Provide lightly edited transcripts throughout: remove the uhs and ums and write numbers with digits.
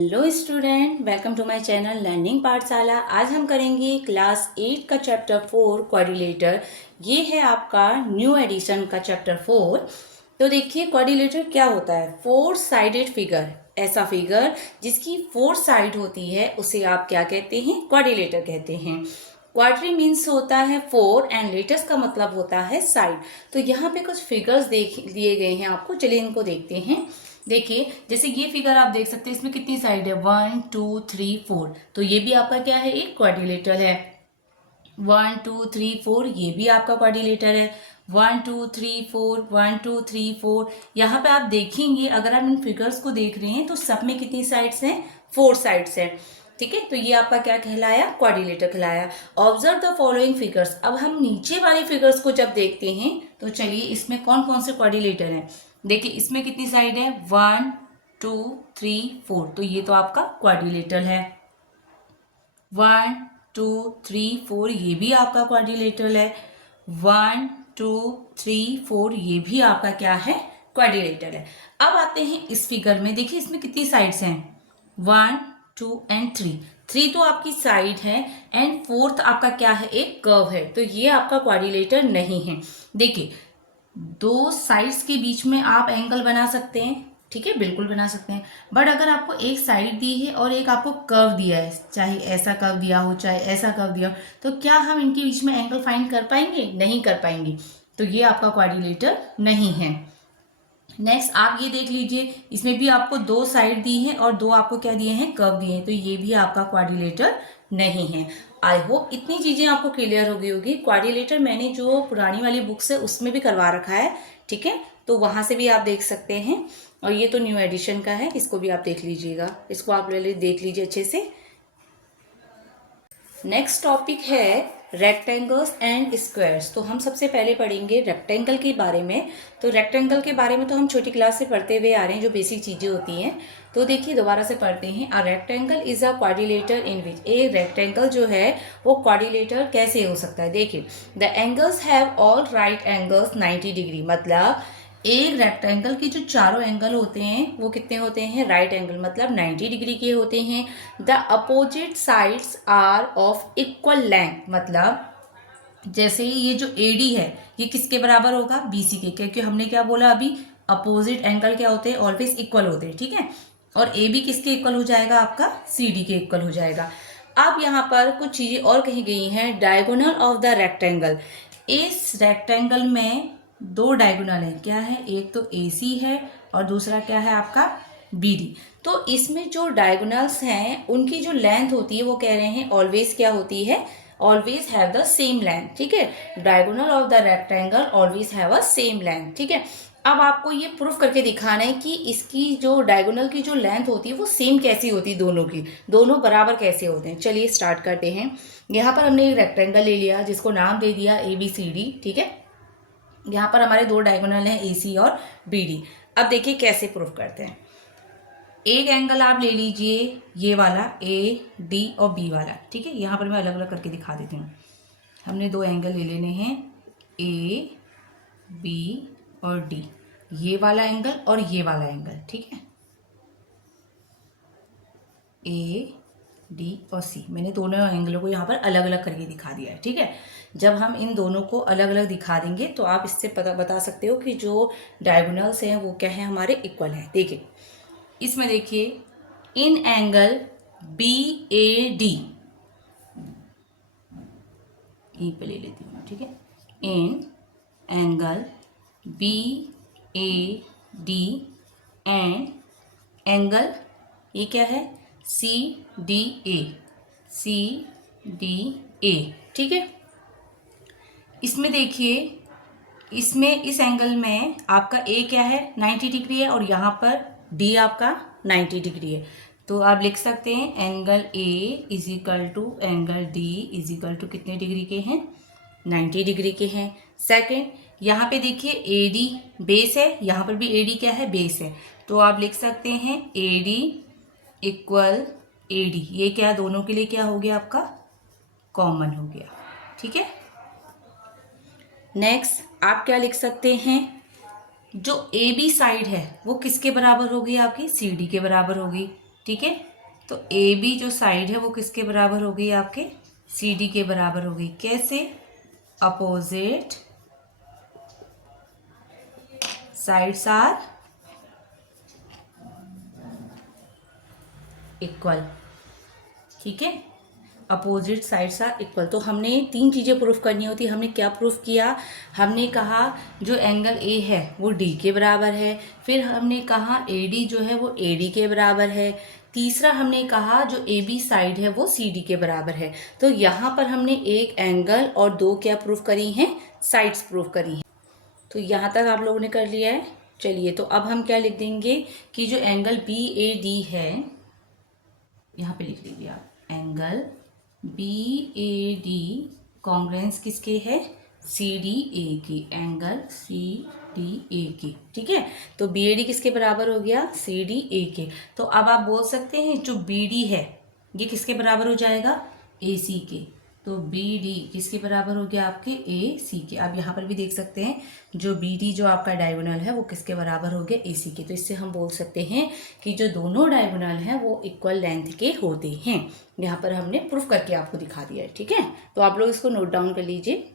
Hello student, welcome to my channel learning Pathshala. आज हम करेंगे क्लास 8 का चैप्टर 4 क्वाड्रिलेटर। ये है आपका न्यू एडिशन का चैप्टर 4। तो देखिए क्वाड्रिलेटर क्या होता है। फोर साइडेड फिगर, ऐसा फिगर जिसकी फोर साइड होती है उसे आप क्या कहते हैं, क्वाड्रिलेटर कहते हैं। क्वाड्री मीन्स होता है फोर एंड लेटर्स का मतलब होता है साइड। तो यहाँ पे कुछ फिगर्स देख दिए गए हैं आपको, चलिए इनको देखते हैं। देखिए जैसे ये फिगर आप देख सकते हैं, इसमें कितनी साइड है, 1 2 3 4। तो ये भी आपका क्या है, एक क्वाड्रिलेटर है। 1 2 3 4 ये भी आपका क्वाड्रिलेटर है। 1 2 3 4 1 2 3 4। यहाँ पे आप देखेंगे, अगर आप इन फिगर्स को देख रहे हैं तो सब में कितनी साइड्स हैं, फोर साइड्स हैं। ठीक है, तो ये आपका क्या कहलाया, क्वाड्रिलेटर कहलाया। Observe the following figures. अब हम नीचे वाली फिगर्स को जब देखते हैं तो चलिए इसमें कौन कौन से क्वाड्रिलेटर हैं। देखिए इसमें कितनी साइड है, 1 2 3 4। तो ये तो आपका क्वाड्रिलेटर है। 1 2 3 4 ये भी आपका क्वाड्रिलेटर है। 1 2 3 4 ये भी आपका क्या है, क्वाड्रिलेटर है। अब आते हैं इस फिगर में, देखिए इसमें कितनी साइड्स हैं, 1 2 एंड 3। 3 तो आपकी साइड है एंड फोर्थ आपका क्या है, एक कर्व है। तो ये आपका क्वाड्रिलेटर नहीं है। देखिए दो साइड्स के बीच में आप एंगल बना सकते हैं, ठीक है, बिल्कुल बना सकते हैं। बट अगर आपको एक साइड दी है और एक आपको कर्व दिया है, चाहे ऐसा कर्व दिया हो चाहे ऐसा कर्व दिया हो, तो क्या हम इनके बीच में एंगल फाइंड कर पाएंगे, नहीं कर पाएंगे। तो ये आपका क्वाड्रिलेटर नहीं है। नेक्स्ट आप ये देख लीजिए, इसमें भी आपको दो साइड दी है और दो आपको क्या दिए हैं, कर्व दिए हैं। तो ये भी आपका क्वाड्रिलेटर नहीं है। आई होप इतनी चीजें आपको क्लियर हो गई होगी। क्वाड्रिलेटर मैंने जो पुरानी वाली बुक्स है उसमें भी करवा रखा है, ठीक है, तो वहां से भी आप देख सकते हैं। और ये तो न्यू एडिशन का है, इसको भी आप देख लीजिएगा, इसको आप देख लीजिए अच्छे से। नेक्स्ट टॉपिक है रेक्टेंगल्स एंड स्क्वायर्स। तो हम सबसे पहले पढ़ेंगे रेक्टेंगल के बारे में। तो रेक्टेंगल के बारे में तो हम छोटी क्लास से पढ़ते हुए आ रहे हैं, जो बेसिक चीज़ें होती हैं। तो देखिए दोबारा से पढ़ते हैं। A rectangle is a quadrilateral in which, a rectangle जो है वो क्वाड्रिलेटर कैसे हो सकता है। देखिए the angles have all right angles 90 degree. मतलब एक रेक्टेंगल के जो चारों एंगल होते हैं वो कितने होते हैं, राइट एंगल, मतलब 90 डिग्री के होते हैं। The opposite sides are of equal length. मतलब जैसे ये जो एडी है ये किसके बराबर होगा, बीसी के, क्योंकि हमने क्या बोला अभी, अपोजिट एंगल क्या होते हैं, ऑलवेज इक्वल होते हैं, ठीक है। और ए बी किसके इक्वल हो जाएगा, आपका सी डी के इक्वल हो जाएगा। अब यहाँ पर कुछ चीजें और कही गई हैं। डायगोनल ऑफ द रेक्टेंगल, इस रेक्टेंगल में दो डायगोनल है, क्या है, एक तो ए सी है और दूसरा क्या है आपका बी डी। तो इसमें जो डायगोनल्स हैं उनकी जो लेंथ होती है वो कह रहे हैं ऑलवेज क्या होती है, always have the same length, ठीक है। Diagonal of the rectangle always have a same length, ठीक है। अब आपको ये प्रूफ करके दिखाना है कि इसकी जो डायगोनल की जो लेंथ होती है वो सेम कैसी होती है, दोनों की, दोनों बराबर कैसे होते हैं। चलिए स्टार्ट करते हैं। यहाँ पर हमने एक रेक्टेंगल ले लिया जिसको नाम दे दिया ए बी सी डी, ठीक है। यहाँ पर हमारे दो डायगोनल हैं ए सी और बी डी। अब देखिए कैसे प्रूफ करते हैं। एक एंगल आप ले लीजिए ये वाला, ए डी और बी वाला, ठीक है। यहाँ पर मैं अलग अलग करके दिखा देती हूँ। हमने दो एंगल ले लेने हैं, ए बी और डी, ये वाला एंगल और ये वाला एंगल, ठीक है। ए डी और सी, मैंने दोनों एंगलों को यहाँ पर अलग अलग करके दिखा दिया है, ठीक है। जब हम इन दोनों को अलग अलग दिखा देंगे तो आप इससे बता सकते हो कि जो डायगोनल्स हैं वो क्या है, हमारे इक्वल हैं। देखिए इसमें देखिए, इन एंगल बी ए डी, यहीं पे ले लेती हूँ, ठीक है। इन angle B A D and angle ये क्या है, C D A, C D A, ठीक है। इसमें देखिए, इसमें इस एंगल में आपका ए क्या है, 90 डिग्री है और यहाँ पर डी आपका 90 डिग्री है। तो आप लिख सकते हैं angle A is equal to angle D is equal to कितने डिग्री के हैं, 90 डिग्री के हैं। सेकंड, यहाँ पे देखिए ए डी बेस है, यहाँ पर भी ए डी क्या है, बेस है। तो आप लिख सकते हैं A D equal A D, ये क्या दोनों के लिए क्या हो गया, आपका कॉमन हो गया, ठीक है। नेक्स्ट आप क्या लिख सकते हैं, जो ए बी साइड है वो किसके बराबर होगी, आपकी सी डी के बराबर होगी, ठीक है। तो ए बी जो साइड है वो किसके बराबर हो गई, आपके सी डी के बराबर हो गई। कैसे? Opposite sides are equal. ठीक है, अपोजिट साइड्स आर इक्वल। तो हमने 3 चीज़ें प्रूफ करनी होती। हमने क्या प्रूफ किया? हमने कहा जो एंगल ए है वो डी के बराबर है। फिर हमने कहा ए डी जो है वो ए डी के बराबर है। तीसरा हमने कहा जो ए बी साइड है वो सी डी के बराबर है। तो यहाँ पर हमने एक एंगल और 2 क्या प्रूफ करी हैं? साइड्स प्रूफ करी हैं। तो यहाँ तक आप लोगों ने कर लिया है। चलिए, तो अब हम क्या लिख देंगे कि जो एंगल बी ए डी है, यहाँ पे लिख लीजिए आप, angle B A D congruence किसके है? सी डी ए की। एंगल सी डी ए की। ठीक है, तो बी ए डी किसके बराबर हो गया? सी डी ए के। तो अब आप बोल सकते हैं जो बी डी है ये किसके बराबर हो जाएगा? ए सी के। तो बी डी किसके बराबर हो गया? आपके ए सी के। आप यहाँ पर भी देख सकते हैं जो बी डी जो आपका डायगोनल है वो किसके बराबर हो गया? ए सी के। तो इससे हम बोल सकते हैं कि जो दोनों डायगोनल हैं वो इक्वल लेंथ के होते हैं। यहाँ पर हमने प्रूफ करके आपको दिखा दिया है। ठीक है, तो आप लोग इसको नोट डाउन कर लीजिए।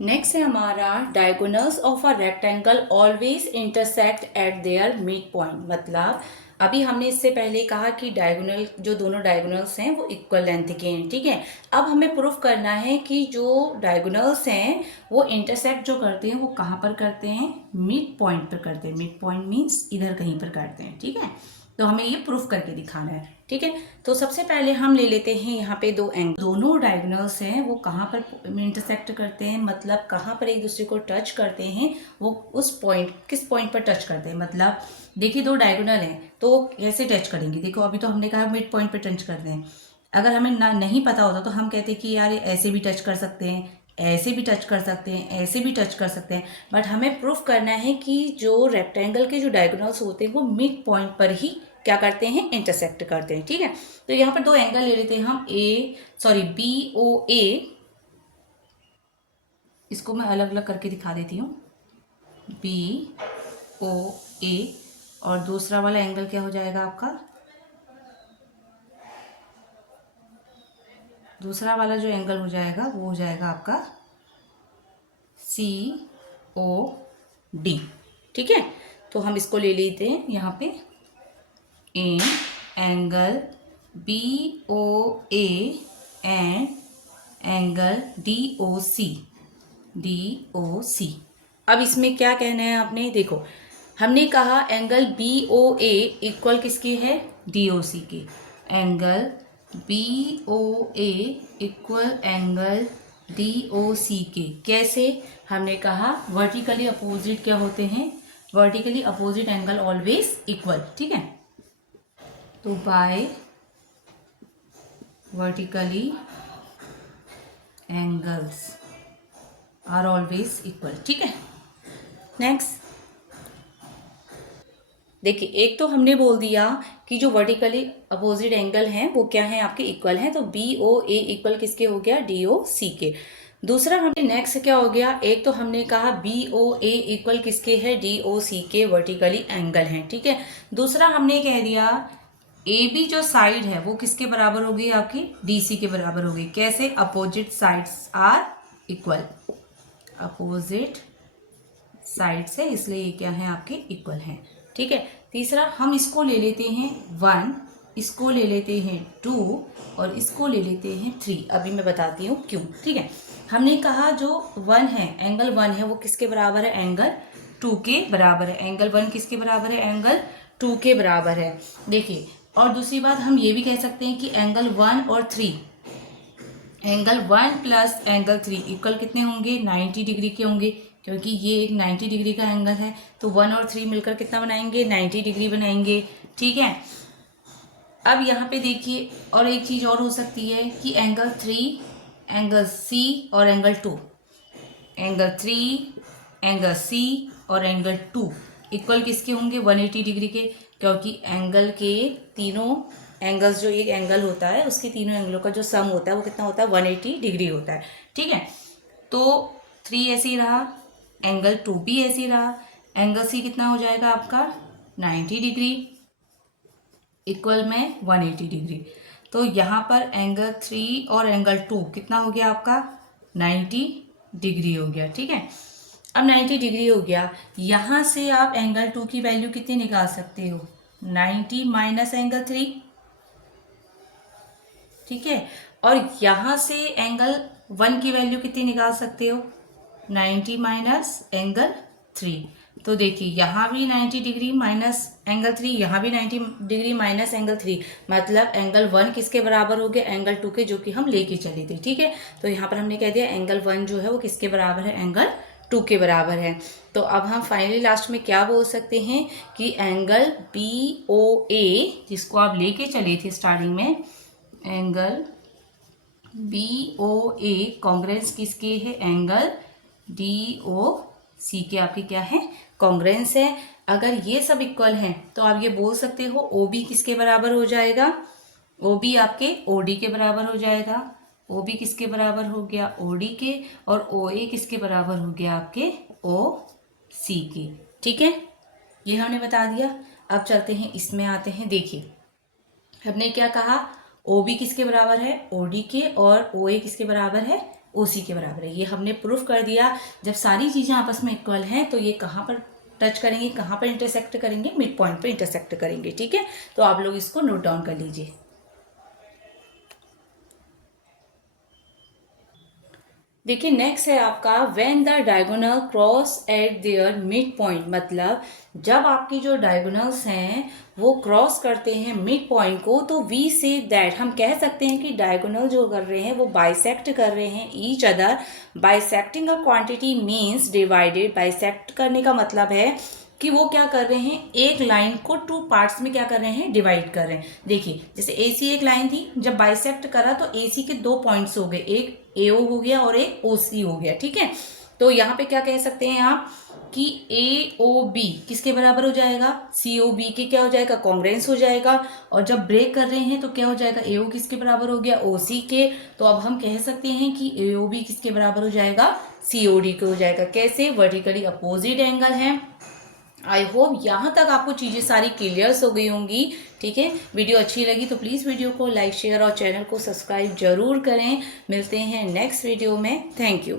नेक्स्ट है हमारा diagonals of a rectangle always intersect at there mid point. मतलब अभी हमने इससे पहले कहा कि डायगोनल जो दोनों डायगोनल्स हैं वो इक्वल लेंथ के हैं। ठीक है, अब हमें प्रूफ करना है कि जो डायगोनल्स हैं वो इंटरसेक्ट जो करते हैं वो कहाँ पर करते हैं? मिड पॉइंट पर करते हैं। मिड पॉइंट मीन्स इधर कहीं पर करते हैं। ठीक है, तो हमें ये प्रूफ करके दिखाना है। ठीक है, तो सबसे पहले हम ले लेते हैं यहाँ पे 2 एंगल। दोनों डायगोनल्स हैं वो कहाँ पर इंटरसेक्ट करते हैं? मतलब कहाँ पर एक दूसरे को टच करते हैं? वो उस पॉइंट, किस पॉइंट पर टच करते हैं? मतलब देखिए 2 डायगोनल हैं तो कैसे टच करेंगे? देखो अभी तो हमने कहा मिड पॉइंट पर टच करते हैं। अगर हमें नहीं पता होता तो हम कहते कि यार ऐसे भी टच कर सकते हैं, ऐसे भी टच कर सकते हैं, ऐसे भी टच कर सकते हैं। बट हमें प्रूफ करना है कि जो रेक्टेंगल के जो डायगोनल्स होते हैं वो मिड पॉइंट पर ही क्या करते हैं? इंटरसेक्ट करते हैं। ठीक है, तो यहाँ पर 2 एंगल ले लेते हैं हम बी ओ ए। इसको मैं अलग अलग करके दिखा देती हूँ। बी ओ ए और दूसरा वाला एंगल क्या हो जाएगा आपका? दूसरा वाला जो एंगल हो जाएगा वो हो जाएगा आपका सी ओ डी। ठीक है, तो हम इसको ले लेते हैं यहाँ पे इन angle B O A and angle D O C. अब इसमें क्या कहना है आपने? देखो हमने कहा angle B O A equal किसके है? डी ओ सी के। Angle B O A equal angle D O C के। कैसे? हमने कहा वर्टिकली अपोजिट क्या होते हैं? Vertically opposite angle always equal. ठीक है, तो by vertically angles are always equal. ठीक है, नेक्स्ट देखिए एक तो हमने बोल दिया कि जो वर्टिकली अपोजिट एंगल हैं वो क्या है? आपके इक्वल हैं। तो बी ओ ए इक्वल किसके हो गया? डी ओ सी के। दूसरा हमने नेक्स्ट क्या हो गया? एक तो हमने कहा बी ओ ए इक्वल किसके है? डी ओ सी के वर्टिकली एंगल हैं। ठीक है, दूसरा हमने कह दिया ए बी जो साइड है वो किसके बराबर होगी? आपकी डी सी के बराबर होगी। कैसे? Opposite sides are equal. Opposite sides है इसलिए ये क्या है? आपके इक्वल हैं। ठीक है, तीसरा हम इसको ले लेते हैं 1, इसको ले लेते हैं 2 और इसको ले लेते हैं 3। अभी मैं बताती हूँ क्यों। ठीक है, हमने कहा जो 1 है, एंगल 1 है वो किसके बराबर है? एंगल 2 के बराबर है। एंगल 1 किसके बराबर है? एंगल 2 के बराबर है। देखिए, और दूसरी बात हम ये भी कह सकते हैं कि एंगल 1 और 3, एंगल 1 प्लस एंगल 3 इक्वल कितने होंगे? 90 डिग्री के होंगे, क्योंकि ये एक 90 डिग्री का एंगल है। तो 1 और 3 मिलकर कितना बनाएंगे? 90 डिग्री बनाएंगे। ठीक है, अब यहाँ पे देखिए और एक चीज़ और हो सकती है कि एंगल 3, एंगल सी और एंगल 2, एंगल 3, एंगल सी और एंगल 2 इक्वल किसके होंगे? 180 डिग्री के, क्योंकि एंगल के तीनों एंगल्स, जो एक एंगल होता है उसके तीनों एंगलों का जो सम होता है वो कितना होता है? 180 डिग्री होता है। ठीक है, तो 3 ऐसे ही रहा, एंगल 2 भी ऐसे ही रहा। एंगल सी कितना हो जाएगा आपका? 90 डिग्री इक्वल में 180 डिग्री। तो यहाँ पर एंगल 3 और एंगल 2 कितना हो गया आपका 90 डिग्री हो गया। ठीक है, अब 90 डिग्री हो गया, यहाँ से आप एंगल 2 की वैल्यू कितनी निकाल सकते हो 90 माइनस एंगल 3। ठीक है, और यहाँ से एंगल 1 की वैल्यू कितनी निकाल सकते हो 90 माइनस एंगल 3। तो देखिए यहाँ भी 90 डिग्री माइनस एंगल 3, यहाँ भी 90 डिग्री माइनस एंगल 3, मतलब एंगल 1 किसके बराबर हो गया एंगल 2 के, जो कि हम लेके चले थे। ठीक है, तो यहाँ पर हमने कह दिया एंगल 1 जो है वो किसके बराबर है एंगल 2 के बराबर है। तो अब हम फाइनली लास्ट में क्या बोल सकते हैं कि एंगल BOA जिसको आप लेके चले थे स्टार्टिंग में, एंगल BOA कॉन्ग्रेंस किसके है एंगल DOC के आपके क्या है कॉन्ग्रेंस है। अगर ये सब इक्वल हैं तो आप ये बोल सकते हो OB किसके बराबर हो जाएगा, OB आपके OD के बराबर हो जाएगा, OB किसके बराबर हो गया OD के, और OA किसके बराबर हो गया आपके OC के। ठीक है, ये हमने बता दिया। अब चलते हैं इसमें आते हैं, देखिए हमने क्या कहा OB किसके बराबर है OD के, और OA किसके बराबर है OC के बराबर है। ये हमने प्रूफ कर दिया। जब सारी चीज़ें आपस में इक्वल हैं तो ये कहाँ पर टच करेंगे, कहाँ पर इंटरसेक्ट करेंगे, मिड पॉइंट पे इंटरसेक्ट करेंगे। ठीक है, तो आप लोग इसको नोट डाउन कर लीजिए। देखिए नेक्स्ट है आपका when the diagonal cross eight there mid point, मतलब जब आपकी जो डायगोनल्स हैं वो क्रॉस करते हैं मिड पॉइंट को, तो वी से दैट हम कह सकते हैं कि डायगोनल जो कर रहे हैं वो बाइसेक्ट कर रहे हैं each other. Bisecting a quantity means divided, bisect करने का मतलब है कि वो क्या कर रहे हैं एक लाइन को 2 पार्ट्स में क्या कर रहे हैं डिवाइड कर रहे हैं। देखिए जैसे AC एक लाइन थी, जब बाइसेक्ट करा तो AC के 2 पॉइंट्स हो गए, एक AO हो गया और एक OC हो गया। ठीक है, तो यहाँ पे क्या कह सकते हैं आप कि AOB किसके बराबर हो जाएगा COB के क्या हो जाएगा कॉन्ग्रेंस हो जाएगा, और जब ब्रेक कर रहे हैं तो क्या हो जाएगा AO किसके बराबर हो गया OC के। तो अब हम कह सकते हैं कि AOB किसके बराबर हो जाएगा COD के हो जाएगा। कैसे, वर्टिकली अपोजिट एंगल है। आई होप यहाँ तक आपको चीज़ें सारी क्लियर्स हो गई होंगी। ठीक है, वीडियो अच्छी लगी तो प्लीज़ वीडियो को लाइक शेयर और चैनल को सब्सक्राइब जरूर करें। मिलते हैं नेक्स्ट वीडियो में। Thank you.